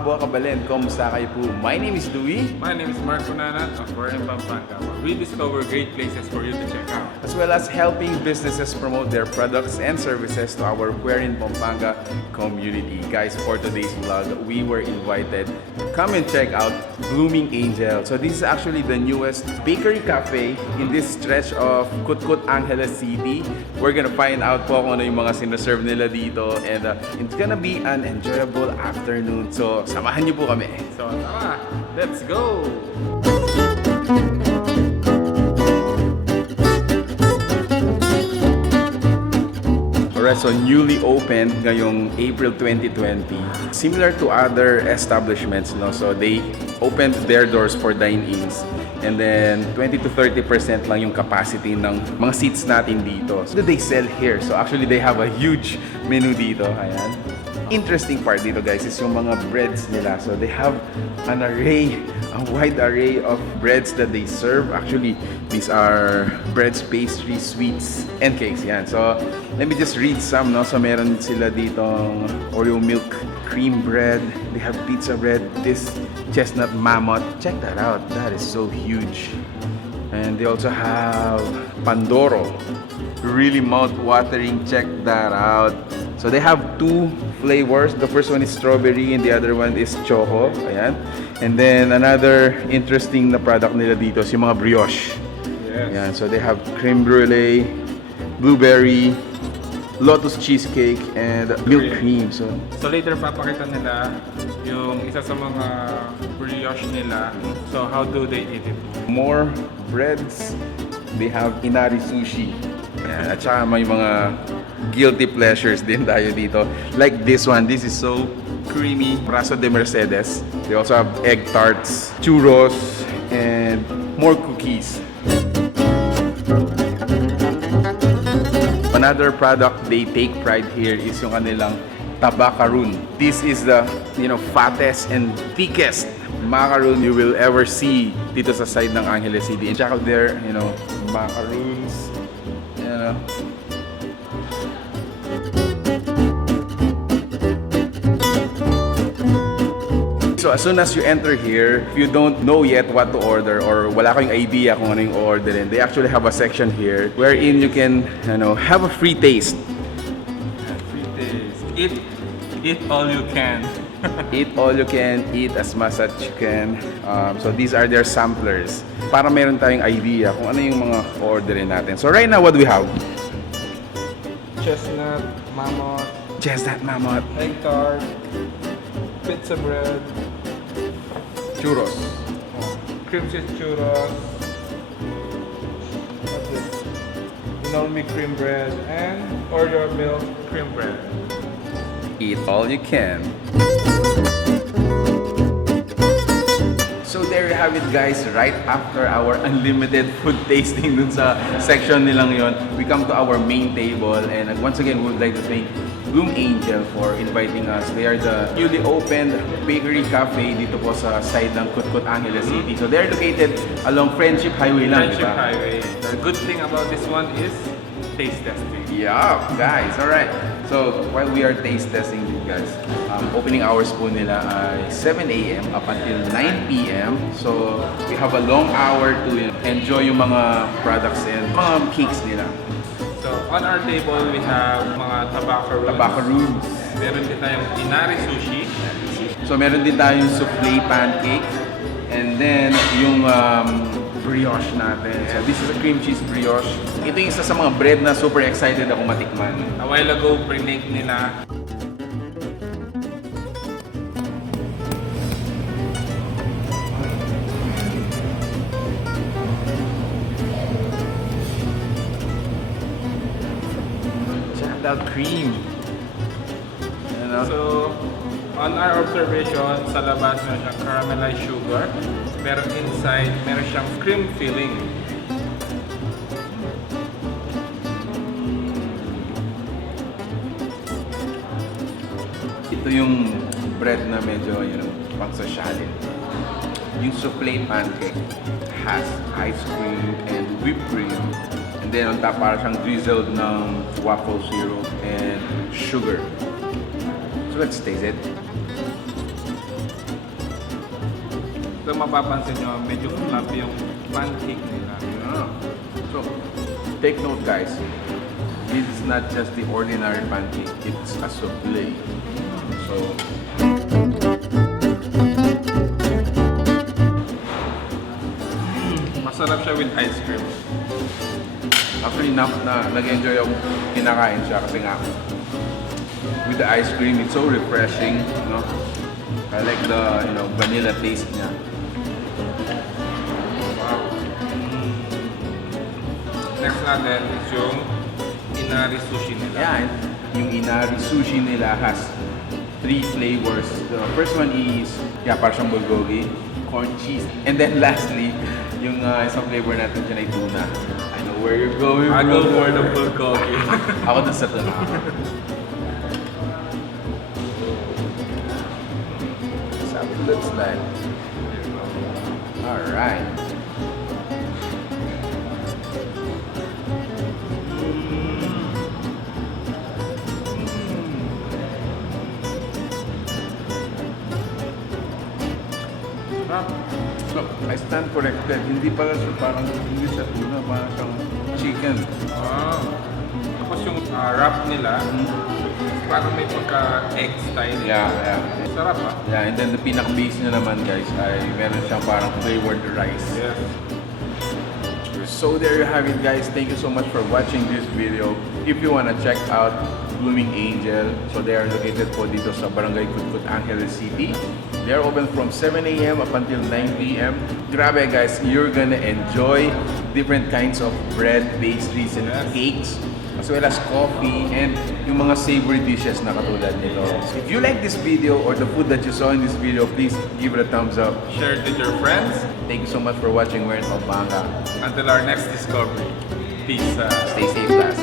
Mga kabalen, kumusta kayo po? My name is Louie. My name is Mark Cunanan of Aquarium Pampanga, where we discover great places for you to check out. As well as helping businesses promote their products and services to our Aquarium Pampanga community. Guys, for today's vlog, we were invited to come and check out Blooming Angel. So this is actually the newest bakery cafe in this stretch of Kutkut Angeles City. We're gonna find out po kung ano yung mga sinaserve nila dito, and it's gonna be an enjoyable afternoon. So samahan niyo po kami. So tara, let's go! Alright, so newly opened ngayong April 2020. Similar to other establishments, no? So they opened their doors for dine-ins. And then 20 to 30% lang yung capacity ng mga seats natin dito. So they sell here. So actually they have a huge menu dito. Ayan. Interesting part dito, guys, is yung mga breads nila. So they have an array, a wide array of breads that they serve. Actually, these are breads, pastries, sweets, and cakes. Yan. So let me just read some, no? So meron sila ditong Oreo milk cream bread. They have pizza bread. This chestnut mammoth. Check that out. That is so huge. And they also have Pandoro. Really mouth-watering. Check that out. So they have two flavors. The first one is strawberry and the other one is choco. Ayan. And then another interesting na product nila dito is yung mga brioche. Yes. Ayan. So they have creme brulee, blueberry, lotus cheesecake, and milk cream. So later papakita nila yung isa sa mga brioche nila. So how do they eat it? more breads. They have inari sushi. Ayan. At saka may mga guilty pleasures din tayo dito. Like this one. This is so creamy. Brazo de Mercedes. They also have egg tarts, churros, and more cookies. Another product they take pride here is yung kanilang tabakaroon. This is the, fattest and thickest macaroon you will ever see dito sa side ng Angeles City. And check out their, macaroons. So as soon as you enter here, if you don't know yet what to order or wala kayong idea kung ano yung orderin, they actually have a section here wherein you can, have a free taste. Free taste. Eat all you can. Eat all you can, eat as much as you can. So these are their samplers para meron tayong idea kung ano yung mga orderin natin. So right now, what do we have? Chestnut, mammoth, Chestnut mammoth, egg tart, pizza bread, churros. cream cheese churros, what's this? Normie cream bread, and Oreo milk cream bread. Eat all you can. So there you have it, guys. Right after our unlimited food tasting dun sa section nilang yon, we come to our main table, and once again we would like to thank Bloom Angel for inviting us. They are the newly opened bakery cafe dito po sa side ng Kutkut Angeles City. So they're located along Friendship Highway lang, Friendship diba? Highway. The good thing about this one is taste testing. Yeah, guys. Alright. So, while we are taste testing this, guys, opening hours po nila ay 7 a.m. up until 9 p.m. So, we have a long hour to enjoy yung mga products and mga cakes nila. So, on our table, we have mga tabakaroons. Tabakaroons. Meron din tayong inari sushi. So, meron din tayong souffle pancake. And then, yung brioche natin. So, this is a cream cheese brioche. Ito yung isa sa mga bread na super excited ako matikman. A while ago, pre-make nila. Check out cream. So, on our observation, sa labas meron siyang caramelized sugar. Pero inside, meron siyang cream filling. Ito yung bread na medyo, pang sosyalin. Yung souffle pancake has ice cream and whipped cream. And then on top, para siyang drizzled ng waffle syrup and sugar. So let's taste it. Kung mapapansin nyo, medyo fluffy yung pancake nila. Ah. So, take note guys, this is not just the ordinary pancake, it's a souffle. So, Masarap siya with ice cream. actually nag-enjoy ako kinakain siya kasi nga with the ice cream, it's so refreshing, no? I like the, vanilla taste niya. Wow. Next natin is yung inari sushi nila. Yeah, and yung inari sushi nila has 3 flavors. The first one is, parang siyang bulgogi, corn cheese. And then lastly, yung isang flavor natin dyan ay tuna. I know where you're going. I go brother. for the bulgogi. Ako dun sa tuna. That's what it looks like. Alright. So, I stand corrected. Hindi pala siya parang hindi siya tuna, parang siyang chicken. Wow. Tapos yung wrap nila, parang may pagka-egg style. Yeah. Sarap ah. Yeah, and then the pinaka-base niya naman guys ay meron siyang parang flavored rice. Yes. So there you have it guys. Thank you so much for watching this video. If you wanna check out Blooming Angel, so they are located po dito sa Barangay Kutkut, Angeles City. They are open from 7 a.m. up until 9 p.m. Grabe guys, you're gonna enjoy different kinds of bread, pastries, and cakes, as well as coffee and yung mga savory dishes na katulad nito. If you like this video or the food that you saw in this video, please give it a thumbs up. Share it with your friends. Thank you so much for watching. We're in Pampanga. Until our next discovery. Peace. Stay safe guys.